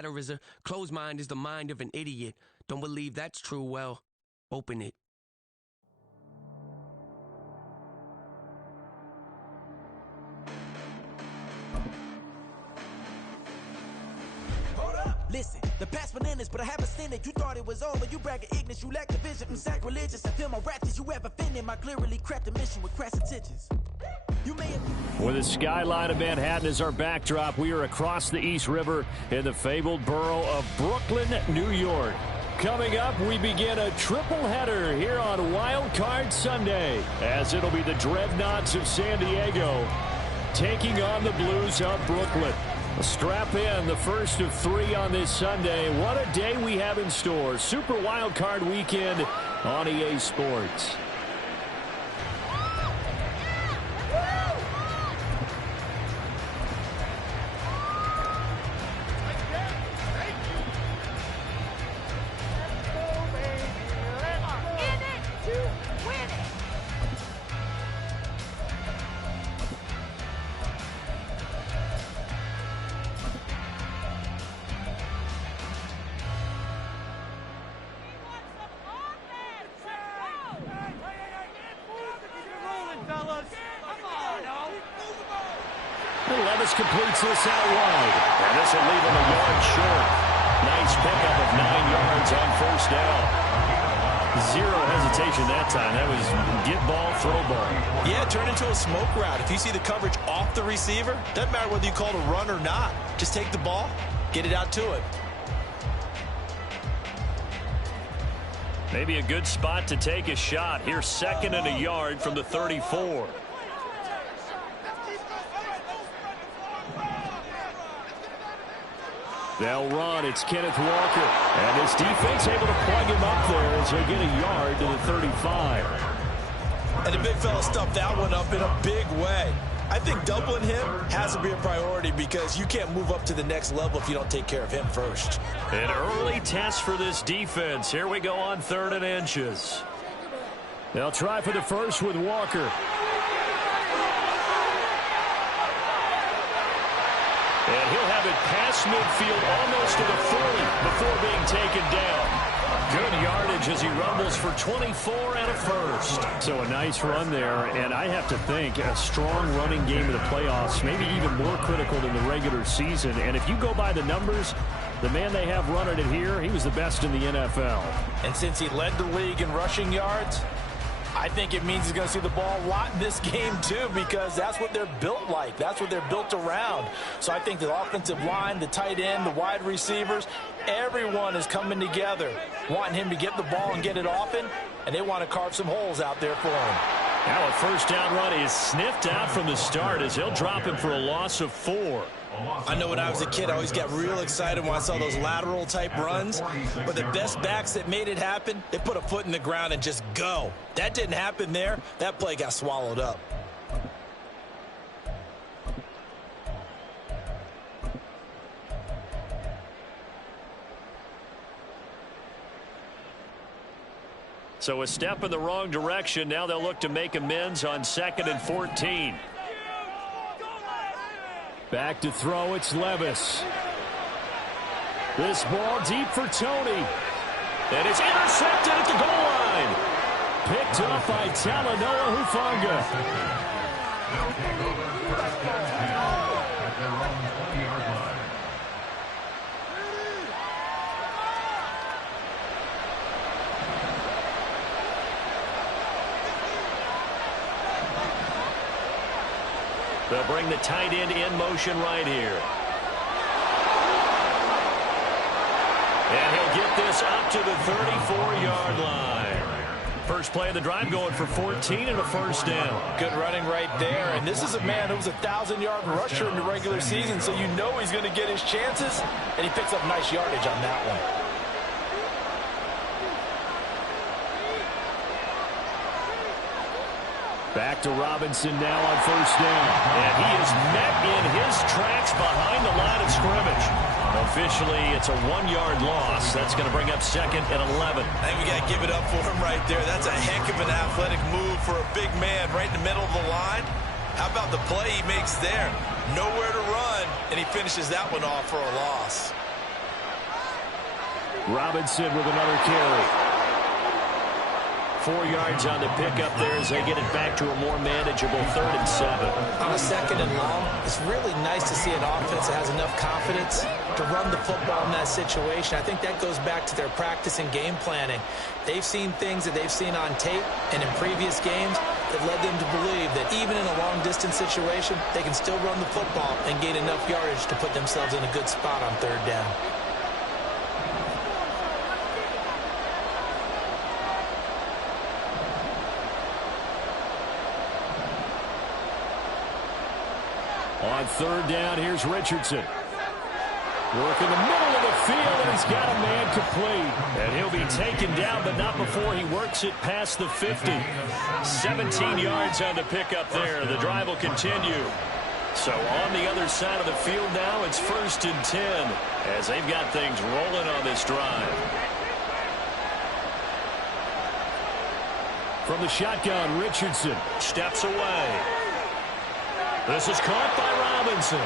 matter is a closed mind is the mind of an idiot. Don't believe that's true? Well, open it. Listen, the past bananas, but I haven't seen it. You thought it was over, you bragging ignorance, you lack the vision. I'm sacrilegious, I feel my rap. Did you ever offended my clearly crafted mission with crass intentions? You may have... With the skyline of Manhattan as our backdrop, we are across the East River in the fabled borough of Brooklyn, New York. Coming up, we begin a triple header here on Wild Card Sunday, as it'll be the Dreadnoughts of San Diego taking on the Blues of Brooklyn. Strap in, the first of 3 on this Sunday. What a day we have in store. Super Wild Card Weekend on EA Sports. Levis completes this out wide. And this will leave him a yard short. Nice pickup of 9 yards on first down. Zero hesitation that time. That was get ball, throw ball. Yeah, turn into a smoke route. If you see the coverage off the receiver, doesn't matter whether you call it a run or not. Just take the ball, get it out to it. Maybe a good spot to take a shot. Here's 2nd and a yard from the 34. They'll run. It's Kenneth Walker. And his defense able to plug him up there as he'll get a yard to the 35. And the big fella stuffed that one up in a big way. I think doubling him has to be a priority because you can't move up to the next level if you don't take care of him first. An early test for this defense. Here we go on 3rd and inches. They'll try for the first with Walker. And he'll have it past midfield almost to the 40 before being taken down. Good yardage as he rumbles for 24 and a first. So a nice run there, and I have to think a strong running game in the playoffs, maybe even more critical than the regular season. And if you go by the numbers, the man they have running it here, he was the best in the NFL. And since he led the league in rushing yards, I think it means he's going to see the ball a lot in this game, too, because that's what they're built like. That's what they're built around. So I think the offensive line, the tight end, the wide receivers, everyone is coming together, wanting him to get the ball and get it often, and they want to carve some holes out there for him. Now a first down run is sniffed out from the start as they'll drop him for a loss of 4. I know when I was a kid, I always got real excited when I saw those lateral type runs. But the best backs that made it happen, they put a foot in the ground and just go. That didn't happen there. That play got swallowed up. So a step in the wrong direction. Now they'll look to make amends on 2nd and 14. Back to throw, it's Levis. This ball deep for Tony. And it's intercepted at the goal line. Picked up by Talanoa Hufanga. They'll bring the tight end in motion right here. And he'll get this up to the 34-yard line. First play of the drive going for 14 and a first down. Good running right there. And this is a man who was a 1,000-yard rusher in the regular season, so you know he's going to get his chances. And he picks up nice yardage on that one. Back to Robinson now on first down. And he is met in his tracks behind the line of scrimmage. Officially, it's a 1-yard loss. That's going to bring up 2nd and 11. I think we got to give it up for him right there. That's a heck of an athletic move for a big man right in the middle of the line. How about the play he makes there? Nowhere to run, and he finishes that one off for a loss. Robinson with another carry. 4 yards on the pickup there as they get it back to a more manageable 3rd and 7. On a 2nd and long, it's really nice to see an offense that has enough confidence to run the football in that situation. I think that goes back to their practice and game planning. They've seen things that they've seen on tape and in previous games that led them to believe that even in a long-distance situation, they can still run the football and gain enough yardage to put themselves in a good spot on 3rd down. On 3rd down, here's Richardson. Work in the middle of the field, and he's got a man complete. And he'll be taken down, but not before he works it past the 50. 17 yards on the pickup there. The drive will continue. So on the other side of the field now, it's 1st and 10 as they've got things rolling on this drive. From the shotgun, Richardson steps away. This is caught by Robinson.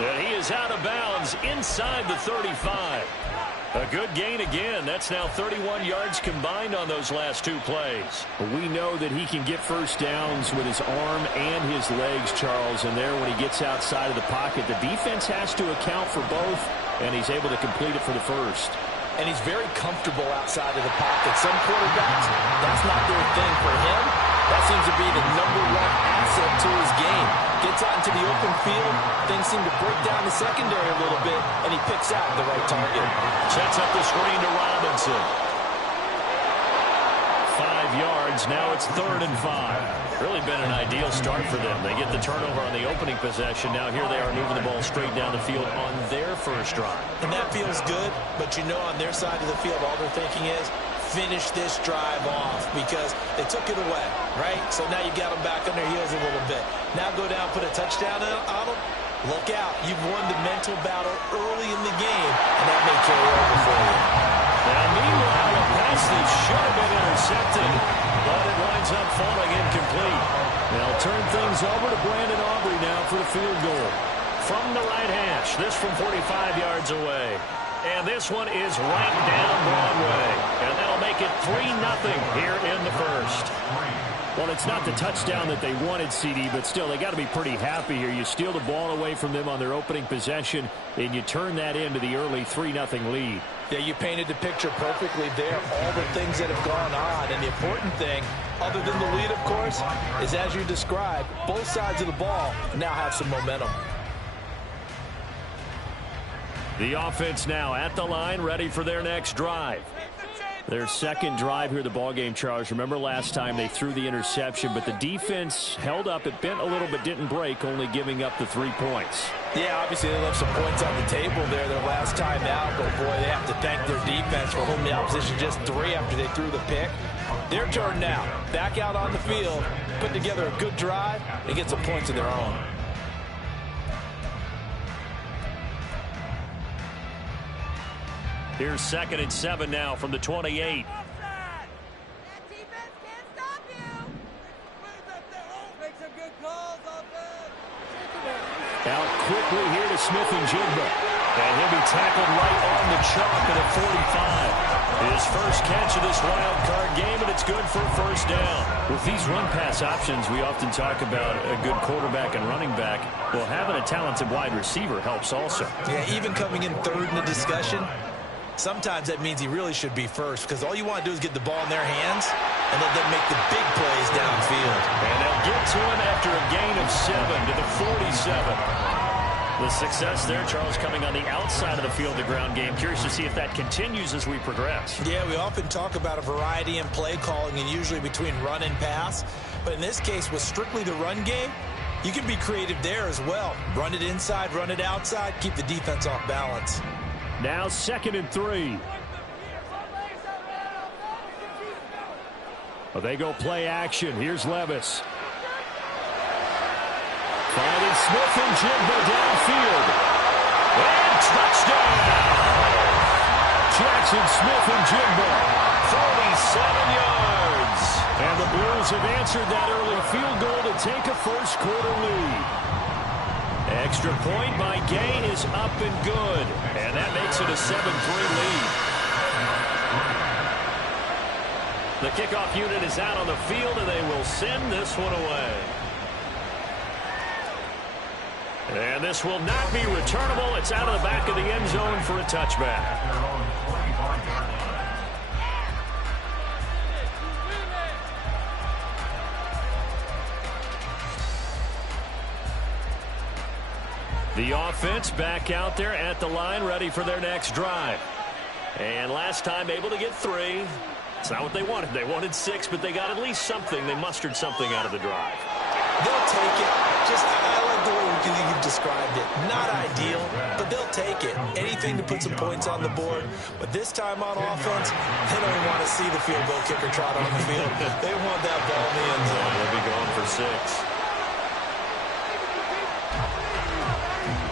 And he is out of bounds inside the 35. A good gain again. That's now 31 yards combined on those last 2 plays. We know that he can get first downs with his arm and his legs, Charles. And there when he gets outside of the pocket, the defense has to account for both, and he's able to complete it for the first. And he's very comfortable outside of the pocket. Some quarterbacks, that's not their thing. For him, that seems to be the #1 asset to his game. Gets out into the open field, things seem to break down the secondary a little bit, and he picks out the right target. Sets up the screen to Robinson. 5 yards, now it's 3rd and 5. Really been an ideal start for them. They get the turnover on the opening possession. Now here they are moving the ball straight down the field on their first drive. And that feels good, but you know on their side of the field, all they're thinking is, finish this drive off because they took it away, right? So now you got them back on their heels a little bit. Now go down, put a touchdown on them. Look out. You've won the mental battle early in the game, and that may carry over for you. Now, meanwhile, a pass that should have been intercepted, but it winds up falling incomplete. They'll turn things over to Brandon Aubrey now for the field goal. From the right hash, this from 45 yards away. And this one is right down Broadway. And that'll make it 3-0 here in the first. Well, it's not the touchdown that they wanted, CD, but still, they got to be pretty happy here. You steal the ball away from them on their opening possession, and you turn that into the early 3-0 lead. Yeah, you painted the picture perfectly there. All the things that have gone on. And the important thing, other than the lead, of course, is as you described, both sides of the ball now have some momentum. The offense now at the line, ready for their next drive. Their second drive here, the ballgame, Charles. Remember last time they threw the interception, but the defense held up. It bent a little but didn't break, only giving up the 3 points. Yeah, obviously they left some points on the table there their last time out, but boy, they have to thank their defense for holding the opposition just 3 after they threw the pick. Their turn now. Back out on the field, put together a good drive, and get some points of their own. Here's 2nd and 7 now from the 28. Out quickly here to Smith-Njigba. And he'll be tackled right on the chalk at a 45. His first catch of this wild card game, and it's good for a first down. With these run-pass options, we often talk about a good quarterback and running back. Well, having a talented wide receiver helps also. Yeah, even coming in 3rd in the discussion, sometimes that means he really should be first because all you want to do is get the ball in their hands and let them make the big plays downfield. And they'll get to him after a gain of 7 to the 47. The success there, Charles, coming on the outside of the field, the ground game. Curious to see if that continues as we progress. Yeah, we often talk about a variety in play calling and usually between run and pass. But in this case, with strictly the run game, you can be creative there as well. Run it inside, run it outside, keep the defense off balance. Now 2nd and 3. Well, they go play action. Here's Levis. Finding Smith-Njigba downfield. And touchdown! Jackson Smith-Njigba, 47 yards. And the Blues have answered that early field goal to take a first quarter lead. Extra point by Gain is up and good. And that makes it a 7-3 lead. The kickoff unit is out on the field, and they will send this one away. And this will not be returnable. It's out of the back of the end zone for a touchback. The offense back out there at the line, ready for their next drive. And last time able to get 3. It's not what they wanted. They wanted 6, but they got at least something. They mustered something out of the drive. They'll take it. I like the way you've described it. Not ideal, but they'll take it. Anything to put some points on the board. But this time on offense, they don't even want to see the field goal kicker trot on the field. They want that ball in the end zone. They'll be going for 6.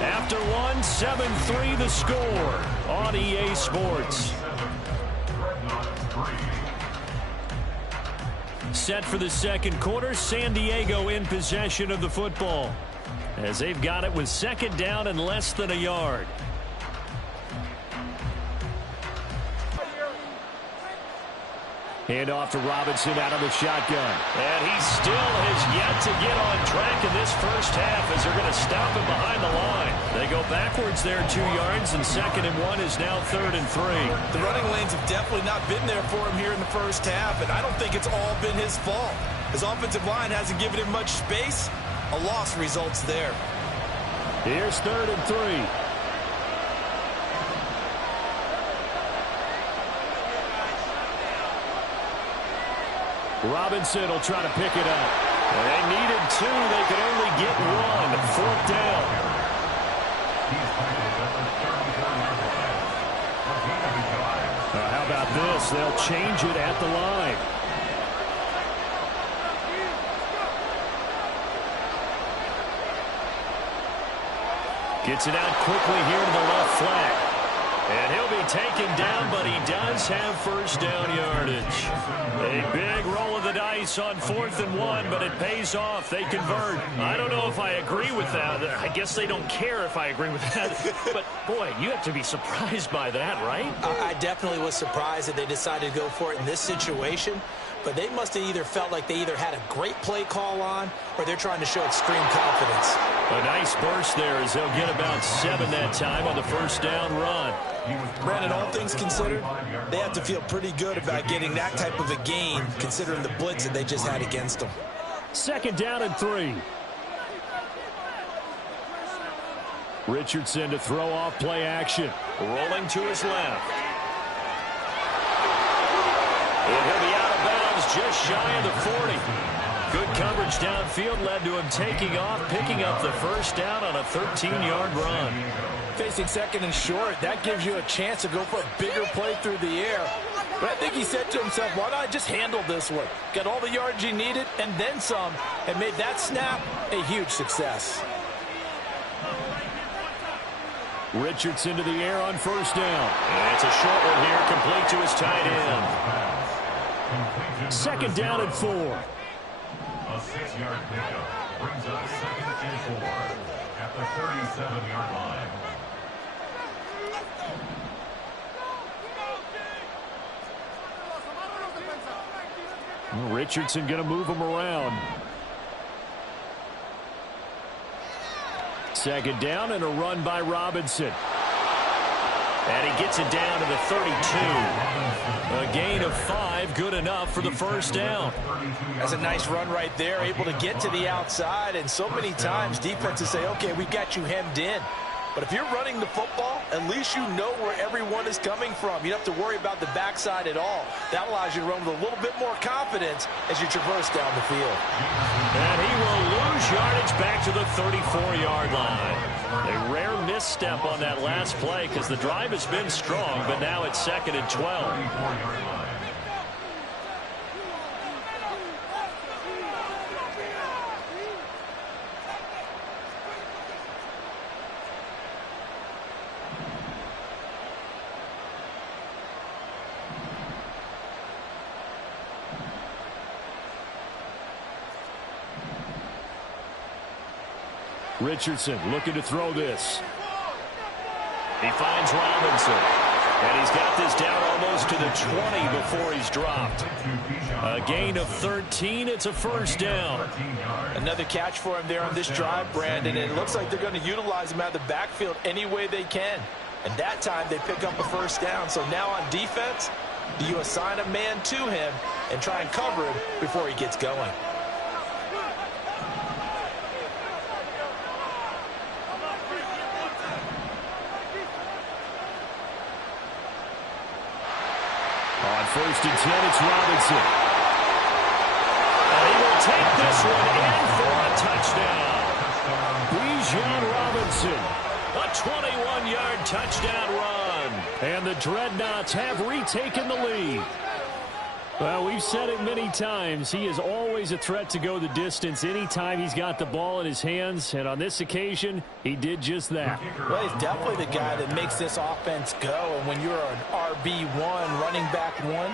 After 1, 7-3 the score on EA Sports. Set for the second quarter, San Diego in possession of the football as they've got it with second down and less than a yard. Hand off to Robinson out of the shotgun. And he still has yet to get on track in this first half as they're going to stop him behind the line. They go backwards there 2 yards, and 2nd and 1 is now 3rd and 3. The running lanes have definitely not been there for him here in the first half, and I don't think it's all been his fault. His offensive line hasn't given him much space. A loss results there. Here's 3rd and 3. Robinson will try to pick it up. They needed 2. They could only get 1. 4th down. How about this? They'll change it at the line. Gets it out quickly here to the left flank. And he'll be taken down, but he does have first down yardage. A big roll of the dice on 4th and 1, but it pays off. They convert. I don't know if I agree with that. I guess they don't care if I agree with that. But, boy, you have to be surprised by that, right? I definitely was surprised that they decided to go for it in this situation. But they must have either felt like they either had a great play call on or they're trying to show extreme confidence. A nice burst there as they'll get about 7 that time on the first down run. Brandon, all things considered, they have to feel pretty good about getting that type of a gain considering the blitz that they just had against them. 2nd down and 3. Richardson to throw off play action. Rolling to his left. And he'll be out of bounds just shy of the 40. Good coverage downfield led to him taking off, picking up the first down on a 13-yard run. Facing 2nd and short, that gives you a chance to go for a bigger play through the air. But I think he said to himself, why not just handle this one? Got all the yards you needed and then some, and made that snap a huge success. Richardson to the air on first down. And it's a short one here, complete to his tight end. 2nd down and 4. A 6-yard pickup brings up 2nd and 4 at the 37-yard line. Richardson going to move him around. 2nd down and a run by Robinson. And he gets it down to the 32. A gain of 5, good enough for the first down. That's a nice run right there, able to get to the outside. And so many times defenses say, okay, we've got you hemmed in. But if you're running the football, at least you know where everyone is coming from. You don't have to worry about the backside at all. That allows you to run with a little bit more confidence as you traverse down the field. And he will lose yardage back to the 34-yard line. A rare misstep on that last play because the drive has been strong, but now it's 2nd and 12. Richardson looking to throw this. He finds Robinson. And he's got this down almost to the 20 before he's dropped. A gain of 13. It's a first down. Another catch for him there on this drive, Brandon. And it looks like they're going to utilize him out of the backfield any way they can. And that time they pick up a first down. So now on defense, do you assign a man to him and try and cover him before he gets going? On 1st and 10, it's Robinson. And he will take this one in for a touchdown. Bijan Robinson, a 21-yard touchdown run. And the Dreadnoughts have retaken the lead. Well, we've said it many times. He is always a threat to go the distance anytime he's got the ball in his hands. And on this occasion, he did just that. Well, he's definitely the guy that makes this offense go. And when you're an RB1, running back one,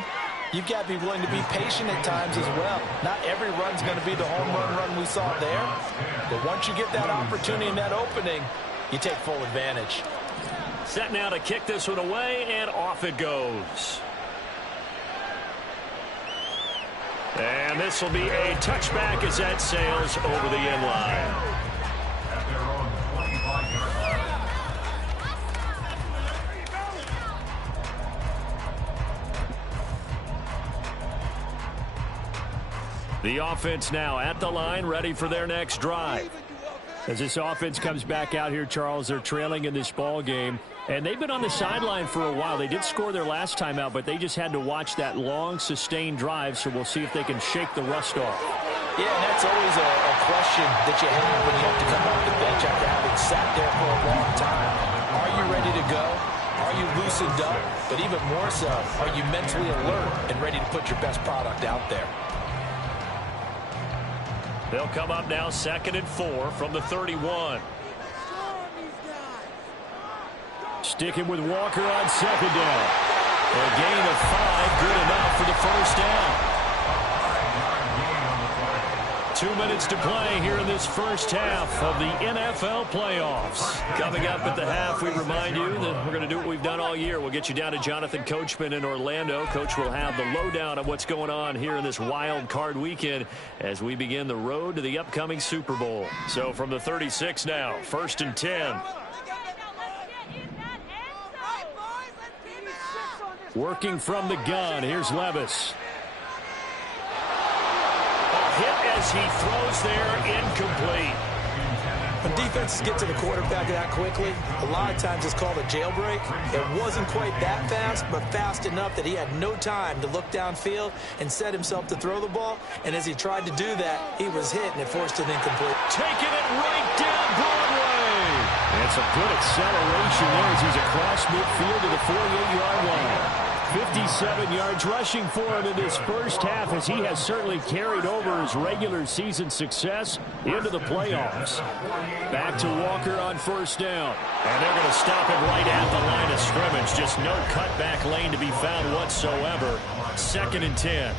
you've got to be willing to be patient at times as well. Not every run's going to be the home run we saw there. But once you get that opportunity and that opening, you take full advantage. Set now to kick this one away, and off it goes. And this will be a touchback as that sails over the end line. At their own 25-yard line. The offense now at the line, ready for their next drive. As this offense comes back out here, Charles, they're trailing in this ball game. And they've been on the sideline for a while. They did score their last time out, but they just had to watch that long, sustained drive, so we'll see if they can shake the rust off. Yeah, and that's always a question that you have when you have to come off the bench after having sat there for a long time. Are you ready to go? Are you loosened up? But even more so, are you mentally alert and ready to put your best product out there? They'll come up now 2nd and 4 from the 31. Sticking with Walker on 2nd down. A gain of 5, good enough for the first down. 2 minutes to play here in this first half of the NFL playoffs. Coming up at the half, we remind you that we're going to do what we've done all year. We'll get you down to Jonathan Coachman in Orlando. Coach will have the lowdown of what's going on here in this wild card weekend as we begin the road to the upcoming Super Bowl. So from the 36 now, 1st and 10. Working from the gun, here's Levis. A hit as he throws there, incomplete. When defenses get to the quarterback that quickly, a lot of times it's called a jailbreak. It wasn't quite that fast, but fast enough that he had no time to look downfield and set himself to throw the ball. And as he tried to do that, he was hit, and it forced it incomplete. Taking it right down Broadway. And some good acceleration there as he's across midfield to the 48-yard line. 57 yards rushing for him in this first half as he has certainly carried over his regular season success into the playoffs. Back to Walker on 1st down. And they're going to stop him right at the line of scrimmage. Just no cutback lane to be found whatsoever. 2nd and 10.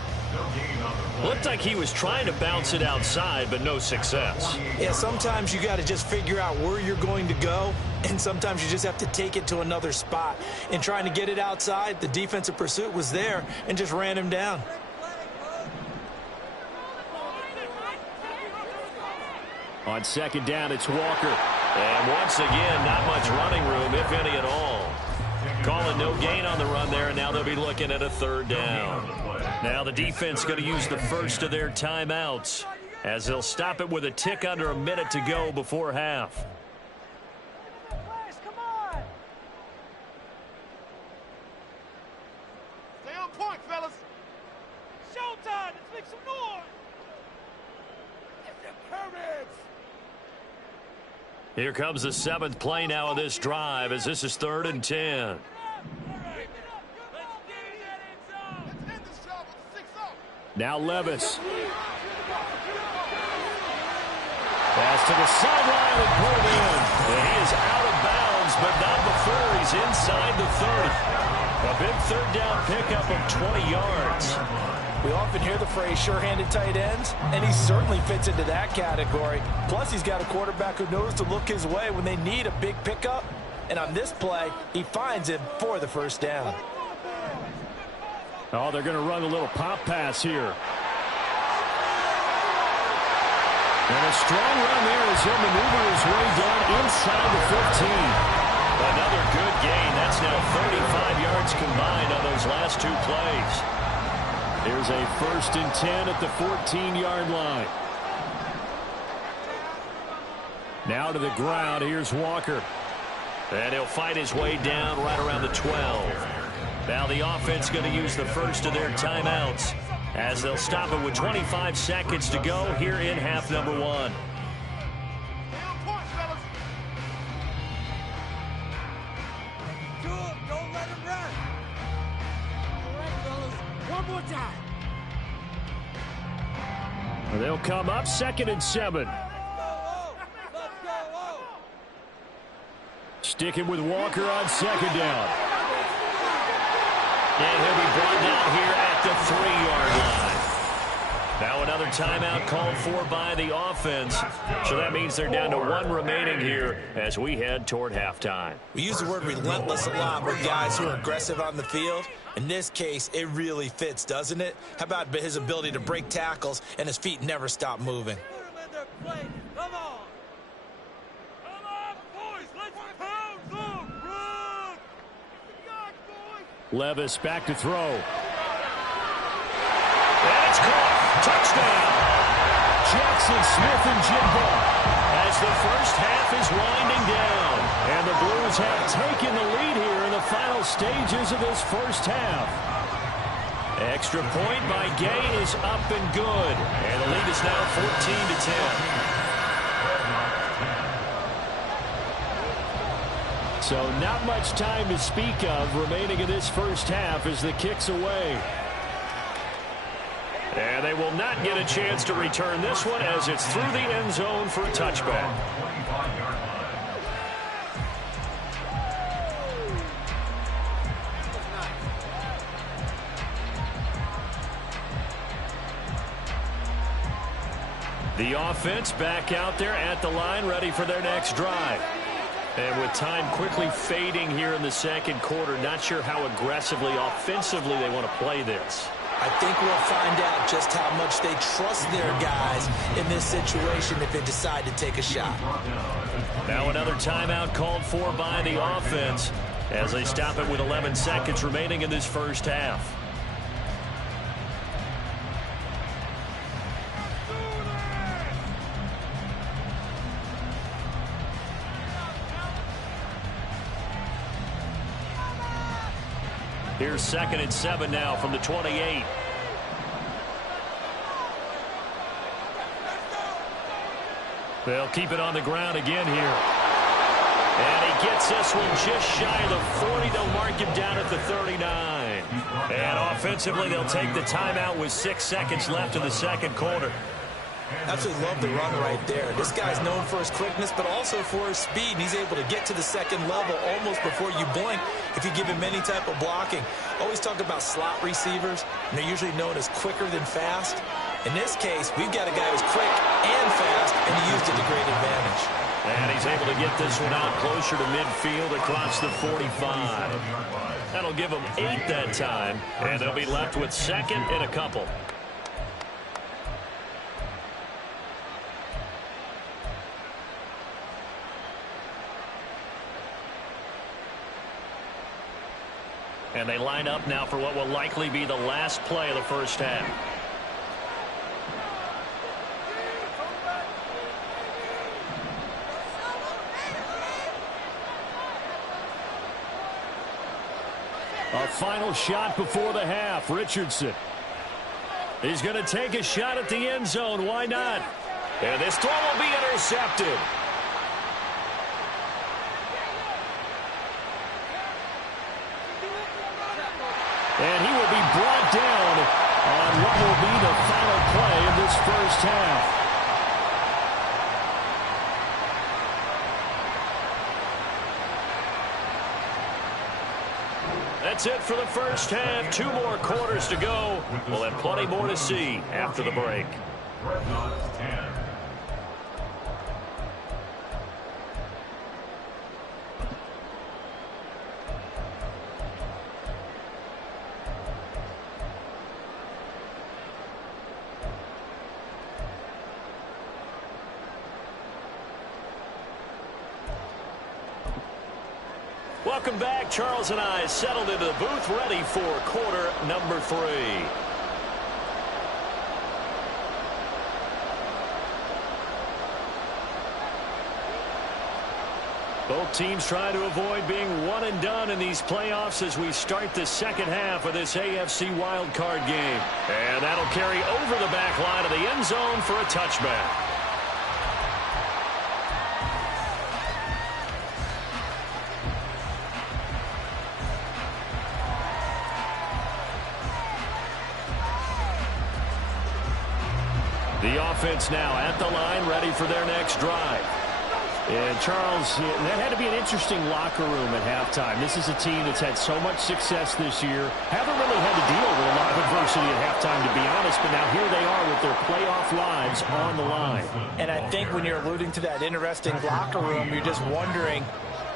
Looked like he was trying to bounce it outside, but no success. Yeah, sometimes you got to just figure out where you're going to go, and sometimes you just have to take it to another spot. In trying to get it outside, the defensive pursuit was there and just ran him down. On 2nd down, it's Walker. And once again, not much running room, if any at all. Calling no gain on the run there, and now they'll be looking at a 3rd down. Now the defense going to use the first of their timeouts as they'll stop it with a tick under a minute to go before half. Come on. Stay on point, fellas. Showtime. Let's make some noise. Here comes the 7th play now of this drive as this is 3rd and 10. Now Levis. Pass to the sideline and pulled in. And he is out of bounds, but not before he's inside the 30. A big 3rd down pickup of 20 yards. We often hear the phrase sure-handed tight ends, and he certainly fits into that category. Plus, he's got a quarterback who knows to look his way when they need a big pickup. And on this play, he finds him for the 1st down. Oh, they're going to run a little pop pass here. And a strong run there as he'll maneuver his way down inside the 15. Another good gain. That's now 35 yards combined on those last two plays. Here's a 1st and 10 at the 14-yard line. Now to the ground. Here's Walker. And he'll fight his way down right around the 12. Now the offense going to use the first of their timeouts as they'll stop it with 25 seconds to go here in half number 1. Don't let him run. All right, fellas. One more time. They'll come up 2nd and 7. Sticking with Walker on 2nd down. And he'll be brought down here at the 3-yard line. Now another timeout called for by the offense. So that means they're down to 1 remaining here as we head toward halftime. We use the word relentless a lot with guys who are aggressive on the field. In this case, it really fits, doesn't it? How about his ability to break tackles and his feet never stop moving? Put him in their place. Come on. Come on, boys. Let's pound them. Run. Yards, boys. Levis back to throw. And it's caught. Touchdown. Jackson Smith and Jimbo as the first half is winding down. And the Blues have taken the lead here in the final stages of this first half. Extra point by Gay is up and good. And the lead is now 14-10. So not much time to speak of remaining in this first half as the kick's away. And they will not get a chance to return this one as it's through the end zone for a touchback. The offense back out there at the line, ready for their next drive. And with time quickly fading here in the second quarter, not sure how aggressively, offensively they want to play this. I think we'll find out just how much they trust their guys in this situation if they decide to take a shot. Now another timeout called for by the offense as they stop it with 11 seconds remaining in this first half. Here's 2nd and 7 now from the 28. They'll keep it on the ground again here. And he gets this one just shy of the 40. They'll mark him down at the 39. And offensively, they'll take the timeout with 6 seconds left in the second quarter. Absolutely love the run right there. This guy's known for his quickness, but also for his speed. And he's able to get to the second level almost before you blink if you give him any type of blocking. Always talk about slot receivers, and they're usually known as quicker than fast. In this case, we've got a guy who's quick and fast, and he used it to great advantage. And he's able to get this one out closer to midfield across the 45. That'll give them 8 that time, and they'll be left with 2nd and a couple. And they line up now for what will likely be the last play of the first half. A final shot before the half. Richardson. He's going to take a shot at the end zone. Why not? And this throw will be intercepted. And he will be brought down on what will be the final play of this first half. That's it for the first half. 2 more quarters to go. We'll have plenty more to see after the break. welcome back. Charles and I settled into the booth, ready for quarter number 3. Both teams trying to avoid being one and done in these playoffs as we start the second half of this AFC wildcard game. And that'll carry over the back line of the end zone for a touchback. The offense now at the line, ready for their next drive. And Charles, that had to be an interesting locker room at halftime. This is a team that's had so much success this year. Haven't really had to deal with a lot of adversity at halftime, to be honest. But now here they are with their playoff lives on the line. And I think when you're alluding to that interesting locker room, you're just wondering,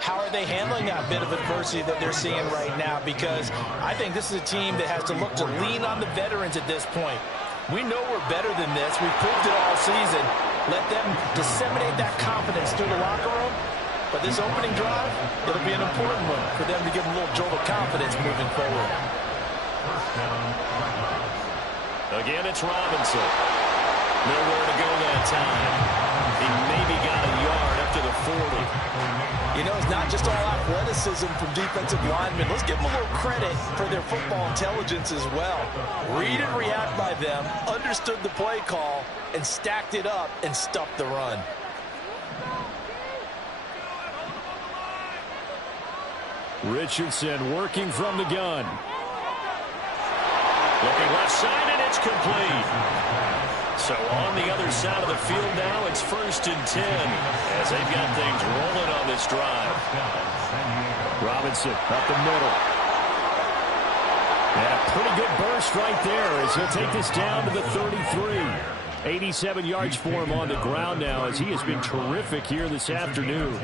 how are they handling that bit of adversity that they're seeing right now? Because I think this is a team that has to look to lean on the veterans at this point. We know we're better than this. We've proved it all season. Let them disseminate that confidence through the locker room. But this opening drive, it'll be an important one for them to give them a little jolt of confidence moving forward. Again, it's Robinson. Nowhere to go that time. He maybe got a yard up to the 40. You know, it's not just all athleticism from defensive linemen. Let's give them a little credit for their football intelligence as well. Read and react by them, understood the play call, and stacked it up and stuffed the run. Richardson working from the gun. Looking left side, and it's complete. So on the other side of the field now, it's 1st and 10 as they've got things rolling on this drive. Robinson up the middle. And a pretty good burst right there as he'll take this down to the 33. 87 yards for him on the ground now as he has been terrific here this afternoon.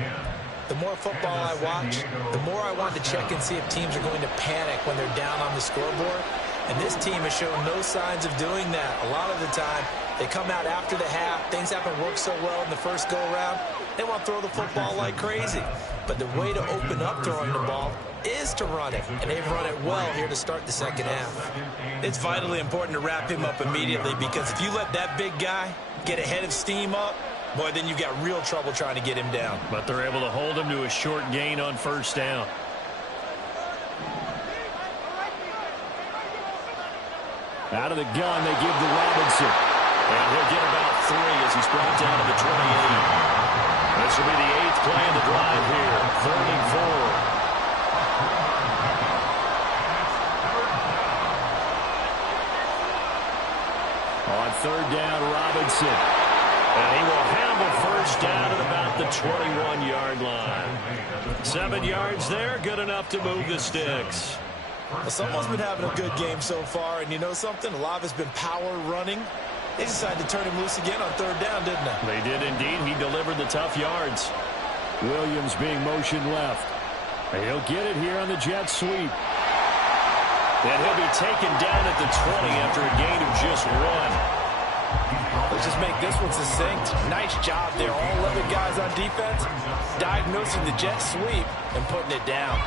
The more football I watch, the more I want to check and see if teams are going to panic when they're down on the scoreboard. And this team has shown no signs of doing that. A lot of the time, they come out after the half. Things haven't worked so well in the first go-around. They want to throw the football like crazy. But the way to open up throwing the ball is to run it. And they've run it well here to start the second half. It's vitally important to wrap him up immediately because if you let that big guy get ahead of steam up, boy, then you've got real trouble trying to get him down. But they're able to hold him to a short gain on 1st down. Out of the gun, they give to Robinson. And he'll get about 3 as he's brought down to the 28. This will be the 8th play of the drive here. 3rd and 4. On 3rd down, Robinson. And he will handle 1st down at about the 21-yard line. 7 yards there, good enough to move the sticks. Well, someone's been having a good game so far, and you know something? A lot of it's been power running. They decided to turn him loose again on 3rd down, didn't they? They did indeed. He delivered the tough yards. Williams being motioned left. And he'll get it here on the jet sweep. And he'll be taken down at the 20 after a gain of just 1. Let's just make this one succinct. Nice job there. All 11 guys on defense diagnosing the jet sweep and putting it down.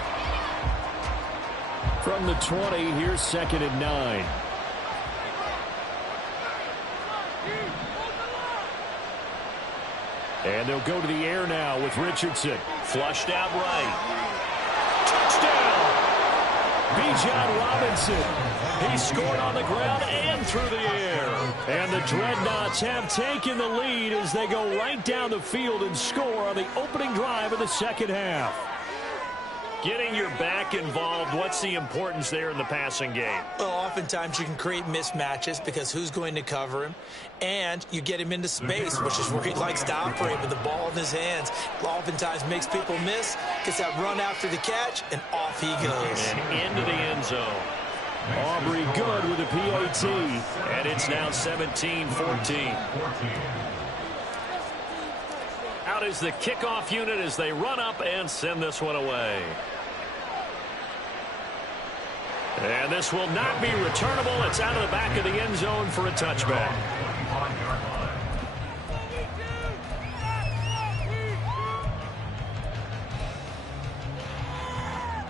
From the 20, here's 2nd and 9. And they'll go to the air now with Richardson. Flushed out right. Touchdown! Bijan Robinson. He scored on the ground and through the air. And the Dreadnoughts have taken the lead as they go right down the field and score on the opening drive of the second half. Getting your back involved, what's the importance there in the passing game? Well, oftentimes you can create mismatches because who's going to cover him? And you get him into space, which is where he likes to operate with the ball in his hands. Oftentimes makes people miss, gets that run after the catch, and off he goes. And into the end zone. Aubrey good with a PAT. And it's now 17-14. Out is the kickoff unit as they run up and send this one away. And this will not be returnable. It's out of the back of the end zone for a touchback.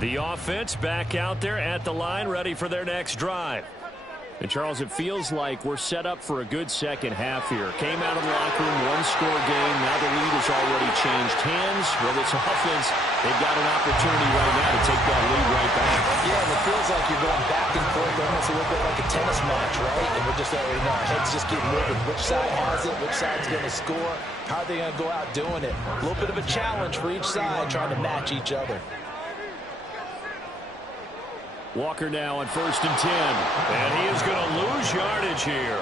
The offense back out there at the line, ready for their next drive. And, Charles, it feels like we're set up for a good second half here. Came out of the locker room, one-score game. Now the lead has already changed hands. Well, this offense, they've got an opportunity right now to take that lead right back. Yeah, and it feels like you're going back and forth, almost a little bit like a tennis match, right? And we're just already know our heads just get moving. Which side has it? Which side's going to score? How are they going to go out doing it? A little bit of a challenge for each side, trying to match each other. Walker now on 1st and 10. And he is going to lose yardage here.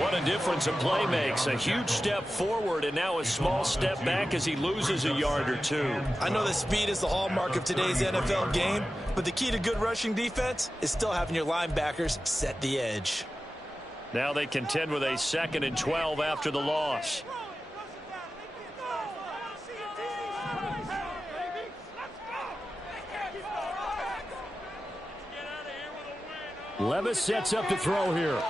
What a difference a play makes. A huge step forward and now a small step back as he loses a yard or two. I know that speed is the hallmark of today's NFL game, but the key to good rushing defense is still having your linebackers set the edge. Now they contend with a 2nd and 12 after the loss. Levis sets up to throw here.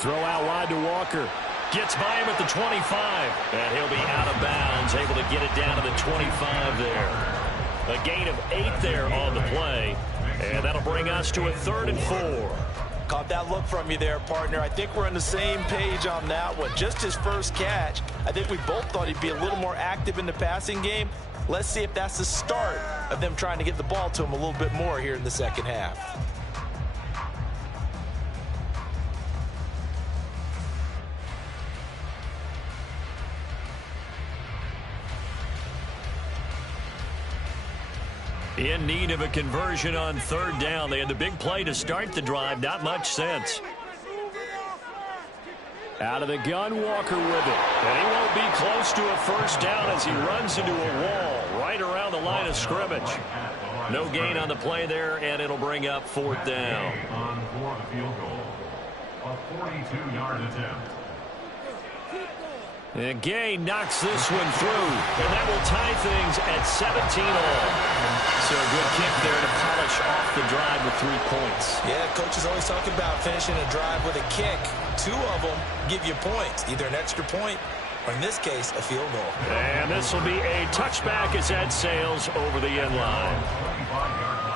Throw out wide to Walker. Gets by him at the 25. And he'll be out of bounds, able to get it down to the 25 there. A gain of 8 there on the play. And that'll bring us to a 3rd and 4. Caught that look from you there, partner. I think we're on the same page on that one. Just his first catch. I think we both thought he'd be a little more active in the passing game. Let's see if that's the start of them trying to get the ball to him a little bit more here in the second half. In need of a conversion on 3rd down. They had the big play to start the drive. Not much sense. Out of the gun, Walker with it. And he won't be close to a 1st down as he runs into a wall right around the line of scrimmage. No gain on the play there, and it'll bring up 4th down. On for the field goal. A 42-yard attempt. And Gay knocks this one through, and that will tie things at 17 all. So a good kick there to polish off the drive with 3 points. Yeah, coaches always talk about finishing a drive with a kick. 2 of them give you points, either an extra point or, in this case, a field goal. And this will be a touchback as that sails over the end line. 25-yard line.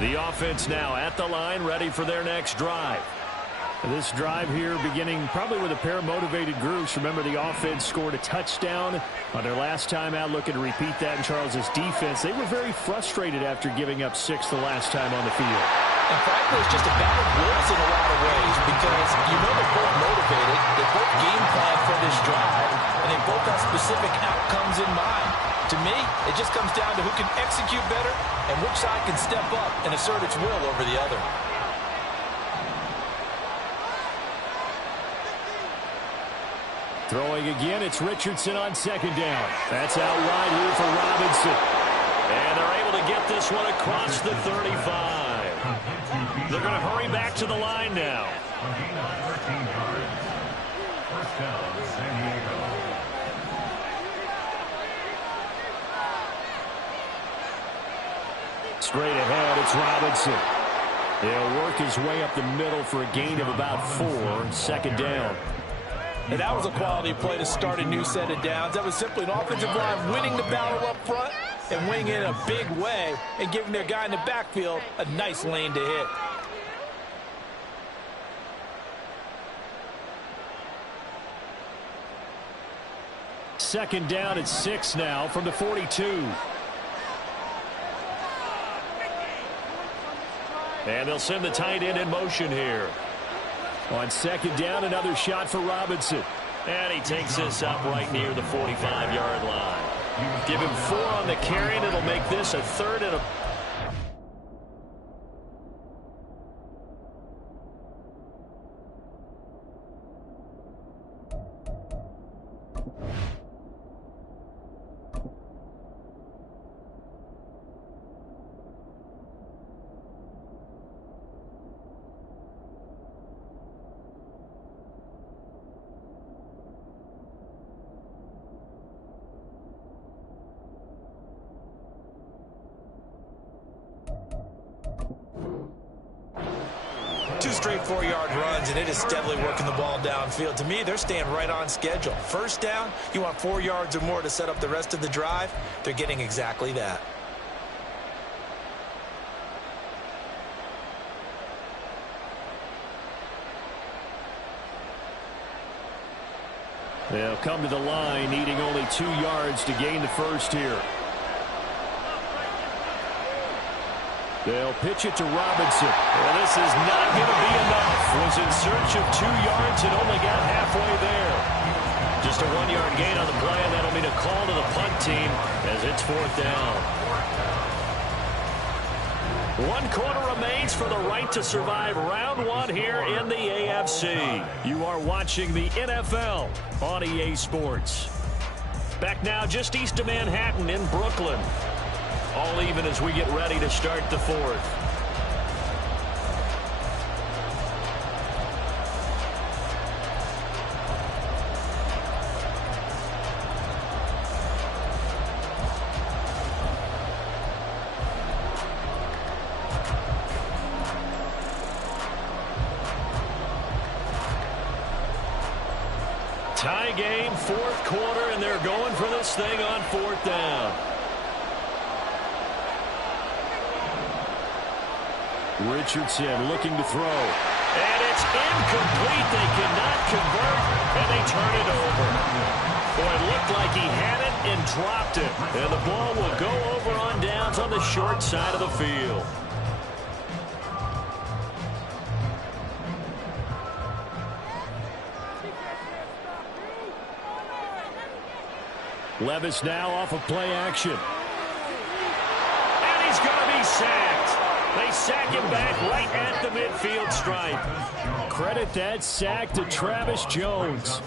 The offense now at the line, ready for their next drive. This drive here beginning probably with a pair of motivated groups. Remember, the offense scored a touchdown on their last time out, looking to repeat that in Charles's defense. They were very frustrated after giving up 6 the last time on the field. And frankly, it's just a battle of wills in a lot of ways because you know they're both motivated, they both game plan for this drive, and they both have specific outcomes in mind. To me, it just comes down to who can execute better and which side can step up and assert its will over the other. Throwing again, it's Richardson on 2nd down. That's out wide here for Robinson. And they're able to get this one across the 35. They're going to hurry back to the line now. A gain of 13 yards. 1st down, San Diego. Straight ahead, it's Robinson. He'll work his way up the middle for a gain of about 4. 2nd down. And that was a quality play to start a new set of downs. That was simply an offensive line winning the battle up front and winning it in a big way and giving their guy in the backfield a nice lane to hit. Second down at 6 now from the 42. And they'll send the tight end in motion here. On 2nd down, another shot for Robinson. And he takes this up right near the 45-yard line. Give him 4 on the carry, and it'll make this a 3rd and a... straight 4-yard runs, and it is steadily working the ball downfield. To me, they're staying right on schedule. First down, you want 4 yards or more to set up the rest of the drive. They're getting exactly that. They'll come to the line, needing only 2 yards to gain the first here. They'll pitch it to Robinson. Well, this is not going to be enough. Was in search of 2 yards and only got halfway there. Just a 1-yard gain on the play, and that'll mean a call to the punt team as it's 4th down. 1 quarter remains for the right to survive round 1 here in the AFC. You are watching the NFL on EA Sports. Back now just east of Manhattan in Brooklyn. All even as we get ready to start the 4th. Tie game, 4th quarter, and they're going for this thing on 4th down. Richardson looking to throw. And it's incomplete. They cannot convert, and they turn it over. Boy, it looked like he had it and dropped it. And the ball will go over on downs on the short side of the field. Levis now off of play action. And he's going to be sacked. They sack him back right at the midfield stripe. Credit that sack to Travis Jones.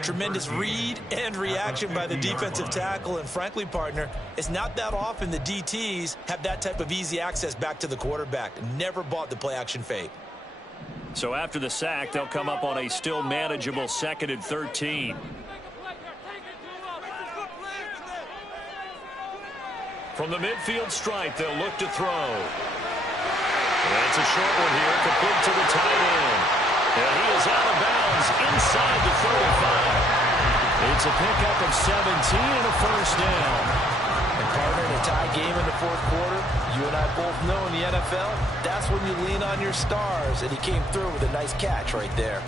Tremendous read and reaction by the defensive tackle. And frankly, partner, it's not that often the DTs have that type of easy access back to the quarterback. Never bought the play action fake. So after the sack, they'll come up on a still manageable 2nd and 13. From the midfield stripe, they'll look to throw. And it's a short one here, complete to the tight end. And he is out of bounds inside the 35. It's a pickup of 17 and a first down. And partner, in a tie game in the 4th quarter, you and I both know in the NFL, that's when you lean on your stars. And he came through with a nice catch right there.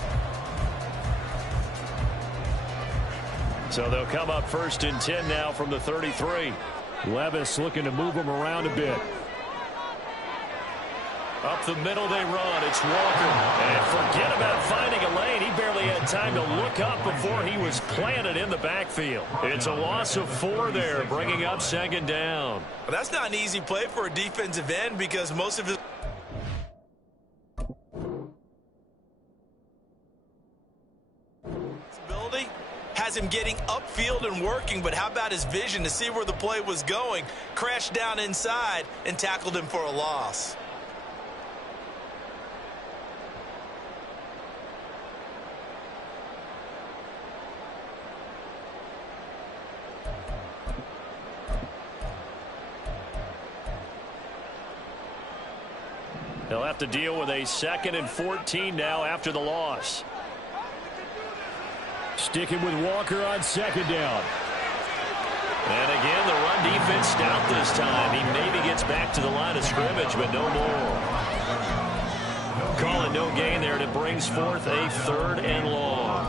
So they'll come up 1st and 10 now from the 33. Levis looking to move him around a bit. Up the middle they run. It's Walker. And forget about finding a lane. He barely had time to look up before he was planted in the backfield. It's a loss of 4 there, bringing up 2nd down. Well, that's not an easy play for a defensive end because most of his ability has him getting upfield and working, but how about his vision to see where the play was going? Crashed down inside and tackled him for a loss. They'll have to deal with a 2nd and 14 now after the loss. Sticking with Walker on 2nd down. And again, the run defense stout this time. He maybe gets back to the line of scrimmage, but no more. Calling no gain there, and it brings forth a 3rd and long.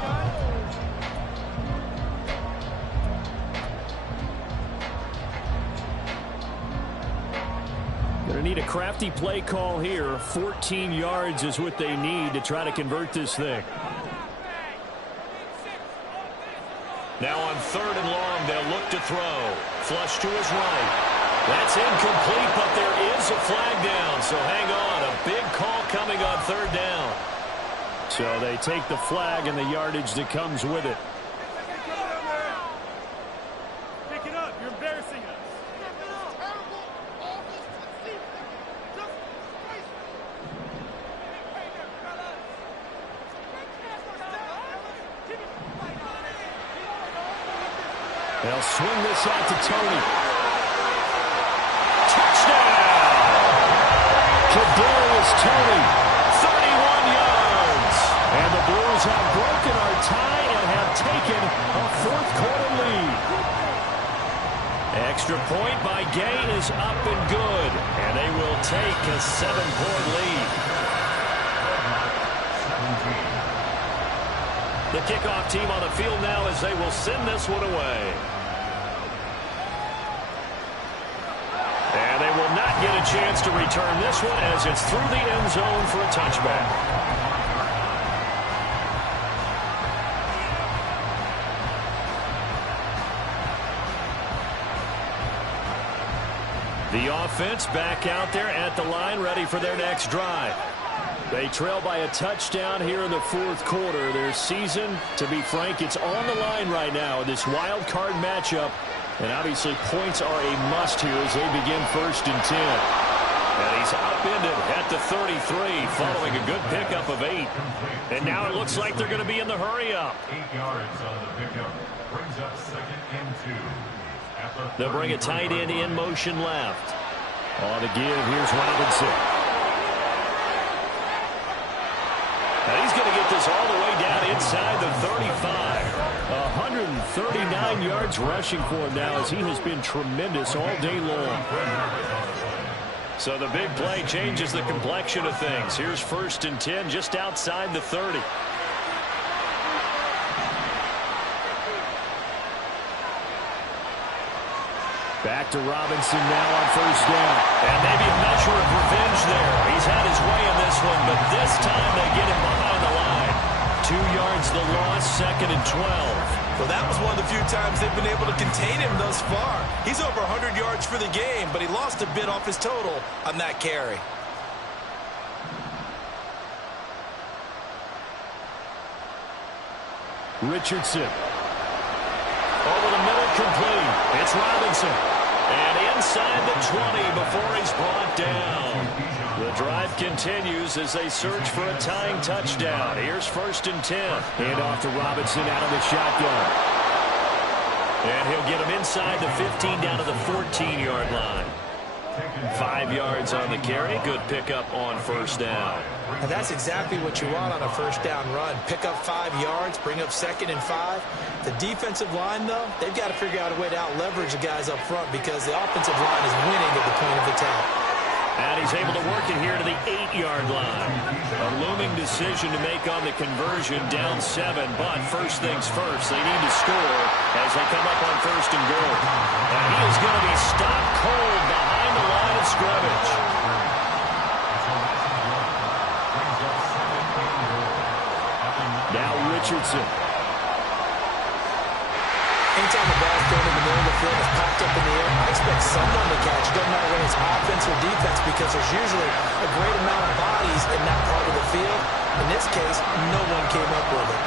Going to need a crafty play call here. 14 yards is what they need to try to convert this thing. Now on 3rd and long, they'll look to throw. Flush to his right. That's incomplete, but there is a flag down, so hang on. A big call coming on 3rd down. So they take the flag and the yardage that comes with it. Pick it up. You're embarrassing us. They'll swing this out to Tony. Touchdown! Kadarius Toney. 31 yards. Tigers have broken our tie and have taken a fourth-quarter lead. Extra point by Gay is up and good, and they will take a 7-point lead. The kickoff team on the field now as they will send this one away. And they will not get a chance to return this one as it's through the end zone for a touchback. The offense back out there at the line, ready for their next drive. They trail by a touchdown here in the fourth quarter. Their season, to be frank, it's on the line right now in this wild card matchup. And obviously points are a must here as they begin 1st and 10. And he's upended at the 33 following a good pickup of 8. And now it looks like they're going to be in the hurry-up. 8 yards on the pickup. Brings up 2nd and 2. They'll bring a tight end in motion left. On the give, here's Robinson. Now he's going to get this all the way down inside the 35. 139 yards rushing for him now as he has been tremendous all day long. So the big play changes the complexion of things. Here's 1st and 10 just outside the 30. Back to Robinson now on 1st down. And maybe a measure of revenge there. He's had his way in this one, but this time they get him behind the line. 2 yards the loss, 2nd and 12. Well, that was one of the few times they've been able to contain him thus far. He's over 100 yards for the game, but he lost a bit off his total on that carry. Richardson. Over the middle, complete. It's Robinson. And inside the 20 before he's brought down. The drive continues as they search for a tying touchdown. Here's 1st and 10. Hand off to Robinson out of the shotgun. And he'll get him inside the 15 down to the 14-yard line. 5 yards on the carry. Good pickup on 1st down. And that's exactly what you want on a 1st down run. Pick up 5 yards, bring up 2nd and 5. The defensive line, though, they've got to figure out a way to out-leverage the guys up front because the offensive line is winning at the point of attack. And he's able to work it here to the 8-yard line. A looming decision to make on the conversion, down 7. But first things first, they need to score as they come up on 1st and goal. And he is going to be stopped cold behind the line of scrimmage. Now Richardson. Anytime the ball's thrown in the middle of the field, it's popped up in the air, I expect someone to catch. It doesn't matter whether it's offense or defense because there's usually a great amount of bodies in that part of the field. In this case, no one came up with it.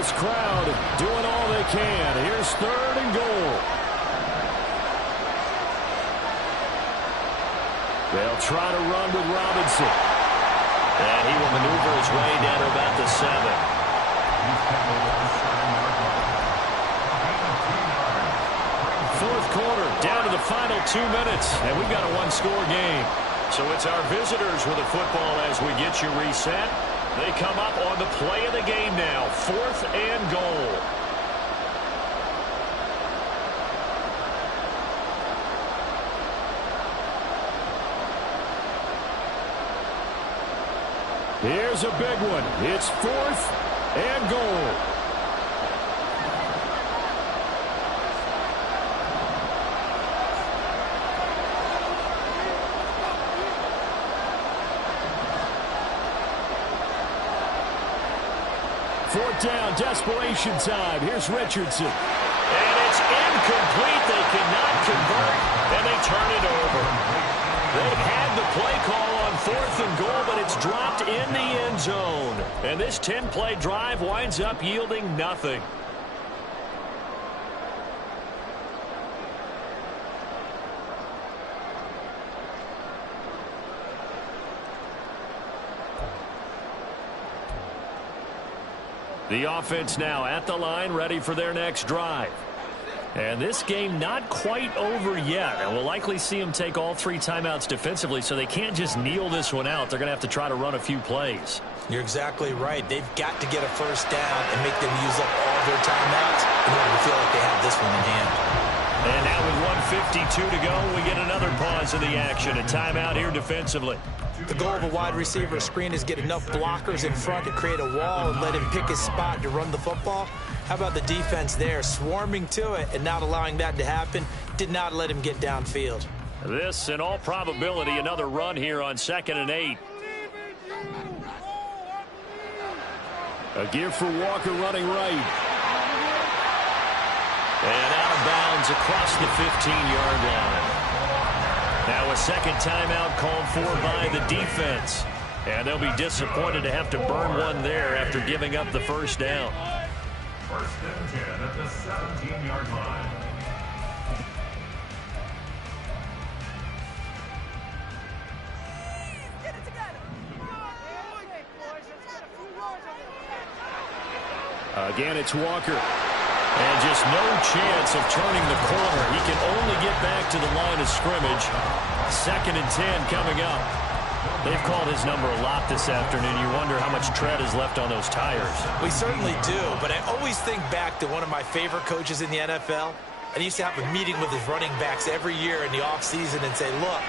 This crowd doing all they can. Here's 3rd and goal. They'll try to run with Robinson. And he will maneuver his way down to about the 7. Fourth quarter, down to the final 2 minutes, and we've got a one-score game. So it's our visitors with the football as we get you reset. They come up on the play of the game now, 4th and goal. Here's a big one. It's 4th and goal. Fourth down, desperation time. Here's Richardson. And it's incomplete. They cannot convert, and they turn it over. They've had the play call on 4th and goal, but it's dropped in the end zone. And this 10-play drive winds up yielding nothing. The offense now at the line, ready for their next drive. And this game not quite over yet. And we'll likely see them take all 3 timeouts defensively, so they can't just kneel this one out. They're going to have to try to run a few plays. You're exactly right. They've got to get a first down and make them use up all their timeouts in order to feel like they have this one in hand. And now with 1:52 to go, we get another pause in the action. A timeout here defensively. The goal of a wide receiver screen is get enough blockers in front to create a wall and let him pick his spot to run the football. How about the defense there, swarming to it and not allowing that to happen? Did not let him get downfield. This, in all probability, another run here on 2nd and 8. A gear for Walker running right. And out of bounds across the 15-yard line. Now a second timeout called for by the defense. And they'll be disappointed to have to burn one there after giving up the first down. 1st and 10 at the 17-yard line. Again, it's Walker. And just no chance of turning the corner. He can only get back to the line of scrimmage. 2nd and 10 coming up. They've called his number a lot this afternoon. You wonder how much tread is left on those tires. We certainly do, but I always think back to one of my favorite coaches in the NFL. And he used to have a meeting with his running backs every year in the offseason and say, look,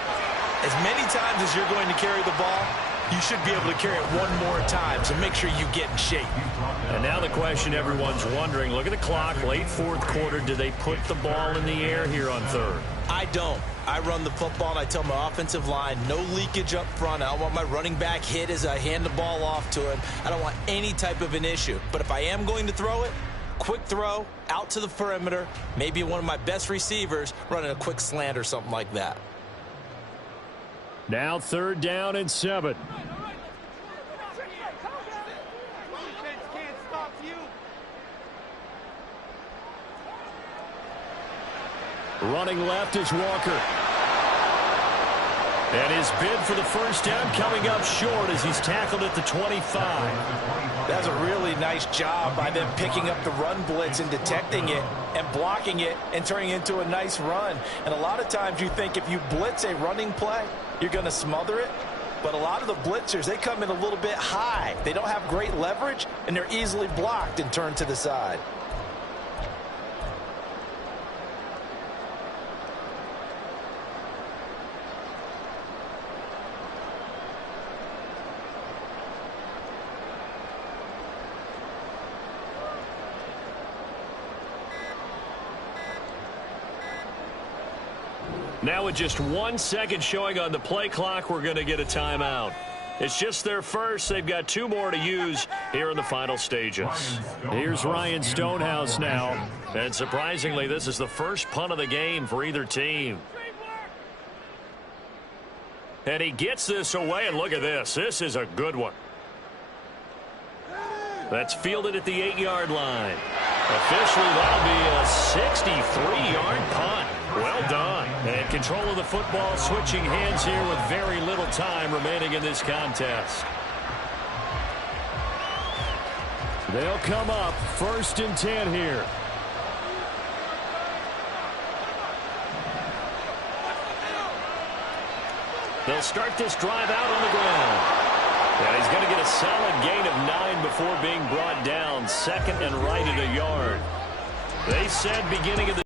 as many times as you're going to carry the ball, you should be able to carry it one more time, so make sure you get in shape. And now the question everyone's wondering, look at the clock, late 4th quarter. Do they put the ball in the air here on 3rd? I don't. I run the football, and I tell my offensive line, no leakage up front. I don't want my running back hit as I hand the ball off to him. I don't want any type of an issue. But if I am going to throw it, quick throw, out to the perimeter, maybe one of my best receivers running a quick slant or something like that. Now 3rd down and 7. Running left is Walker. And his bid for the first down coming up short as he's tackled at the 25. That's a really nice job by them picking up the run blitz and detecting it and blocking it and turning it into a nice run. And a lot of times you think if you blitz a running play, you're going to smother it. But a lot of the blitzers, they come in a little bit high. They don't have great leverage, and they're easily blocked and turned to the side. Now with just 1 second showing on the play clock, we're going to get a timeout. It's just their first. They've got 2 more to use here in the final stages. Here's Ryan Stonehouse now. And surprisingly, this is the first punt of the game for either team. And he gets this away, and look at this. This is a good one. That's fielded at the 8-yard line. Officially, that'll be a 63-yard punt. Well done. And control of the football switching hands here with very little time remaining in this contest. They'll come up 1st and 10 here. They'll start this drive out on the ground. And he's going to get a solid gain of 9 before being brought down. 2nd and right at a yard. They said beginning of the